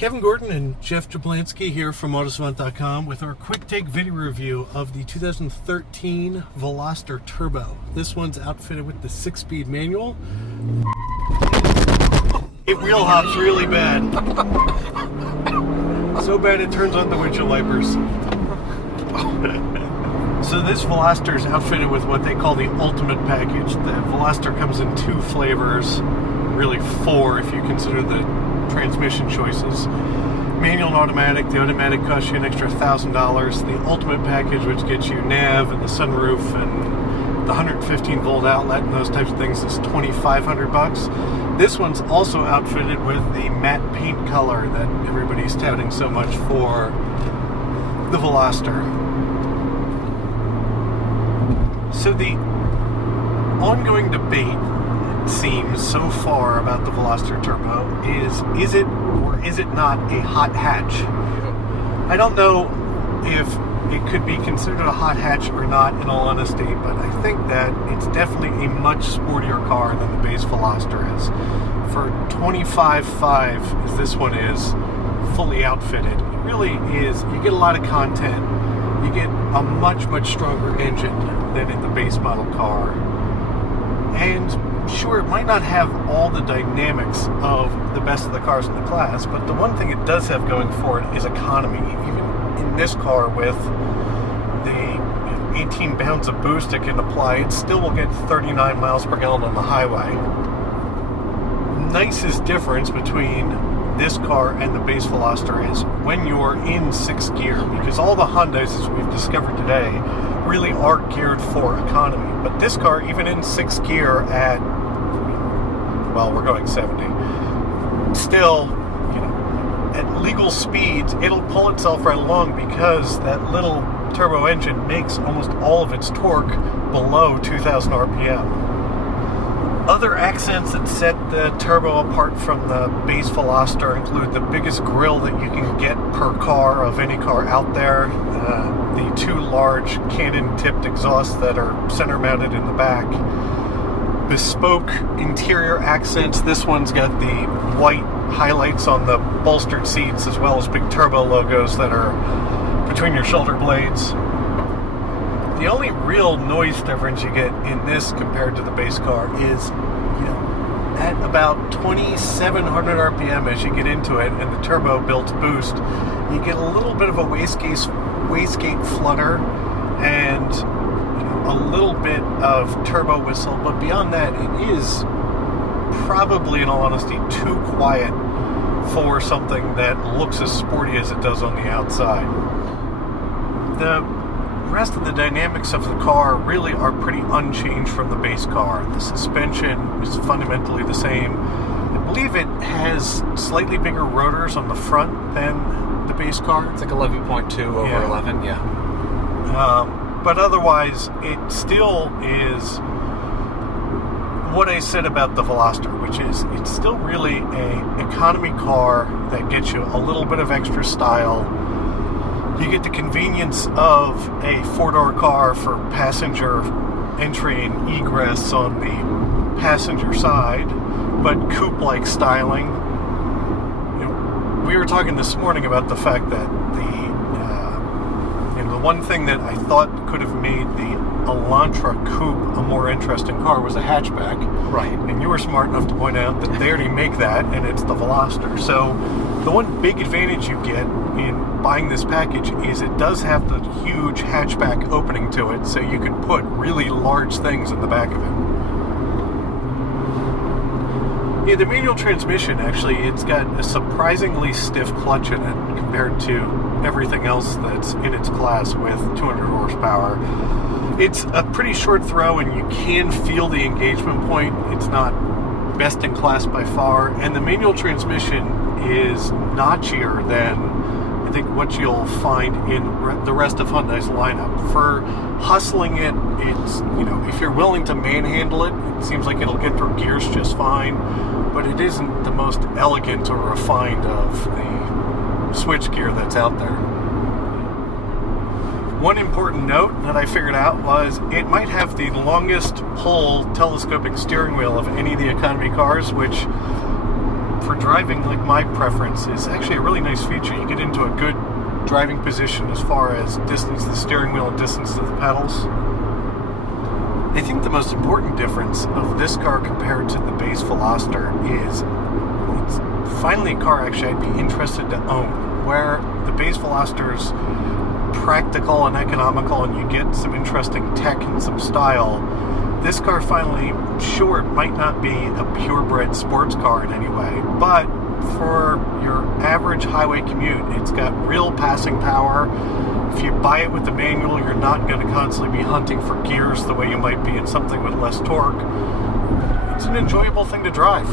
Kevin Gordon and Jeff Jablanski here from Autosavant.com with our quick take video review of the 2013 Veloster Turbo. This one's outfitted with the 6-speed manual. It wheel hops really bad. So bad it turns on the windshield wipers. So this Veloster is outfitted with what they call the ultimate package. The Veloster comes in 2 flavors, really 4 if you consider the transmission choices. Manual and automatic. The automatic costs you an extra $1,000. The ultimate package, which gets you nav and the sunroof and the 115 volt outlet and those types of things, is $2,500. This one's also outfitted with the matte paint color that everybody's touting so much for the Veloster. So the ongoing debate, it seems so far, about the Veloster Turbo is it or is it not a hot hatch? I don't know if it could be considered a hot hatch or not, in all honesty, but I think that it's definitely a much sportier car than the base Veloster is. For $25,500, as this one is, fully outfitted, it really is. You get a lot of content. You get a much, much stronger engine than in the base model car. And sure, it might not have all the dynamics of the best of the cars in the class, but the one thing it does have going for it is economy. Even in this car, with the 18 pounds of boost it can apply, it still will get 39 miles per gallon on the highway. Nicest difference between this car and the base Veloster is when you're in 6th gear, because all the Hyundais, as we've discovered today, really are geared for economy. But this car, even in 6th gear at, well, we're going 70, still, at legal speeds, it'll pull itself right along because that little turbo engine makes almost all of its torque below 2,000 RPM. Other accents that set the Turbo apart from the base Veloster include the biggest grille that you can get per car of any car out there, the 2 large cannon-tipped exhausts that are center-mounted in the back, bespoke interior accents. This one's got the white highlights on the bolstered seats, as well as big Turbo logos that are between your shoulder blades. The only real noise difference you get in this compared to the base car is, at about 2,700 RPM as you get into it, and the turbo builds boost, you get a little bit of a wastegate flutter and a little bit of turbo whistle, but beyond that, it is probably, in all honesty, too quiet for something that looks as sporty as it does on the outside. The rest of the dynamics of the car really are pretty unchanged from the base car. The suspension is fundamentally the same. I believe it has slightly bigger rotors on the front than the base car. It's like 11.2 over 11, yeah. But otherwise, it still is what I said about the Veloster, which is it's still really an economy car that gets you a little bit of extra style. You get the convenience of a 4-door car for passenger entry and egress on the passenger side, but coupe-like styling. We were talking this morning about the fact that the one thing that I thought could have made the Elantra coupe a more interesting car was a hatchback. Right. And you were smart enough to point out that they already make that, and it's the Veloster. So the one big advantage you get in buying this package is it does have the huge hatchback opening to it, so you can put really large things in the back of it. Yeah, the manual transmission, actually, it's got a surprisingly stiff clutch in it compared to everything else that's in its class with 200 horsepower. It's a pretty short throw, and you can feel the engagement point. It's not best in class by far, and the manual transmission is notchier than I think what you'll find in the rest of Hyundai's lineup. For hustling it, it's, if you're willing to manhandle it, it seems like it'll get through gears just fine, but it isn't the most elegant or refined of the switchgear that's out there. One important note that I figured out was it might have the longest pull telescoping steering wheel of any of the economy cars, which for driving like my preference, it's actually a really nice feature. You get into a good driving position as far as distance to the steering wheel and distance to the pedals. I think the most important difference of this car compared to the base Veloster is it's finally a car actually I'd be interested to own, where the base Veloster's practical and economical and you get some interesting tech and some style. This car finally, sure, it might not be a purebred sports car in any way, but for your average highway commute, it's got real passing power. If you buy it with the manual, you're not going to constantly be hunting for gears the way you might be in something with less torque. It's an enjoyable thing to drive.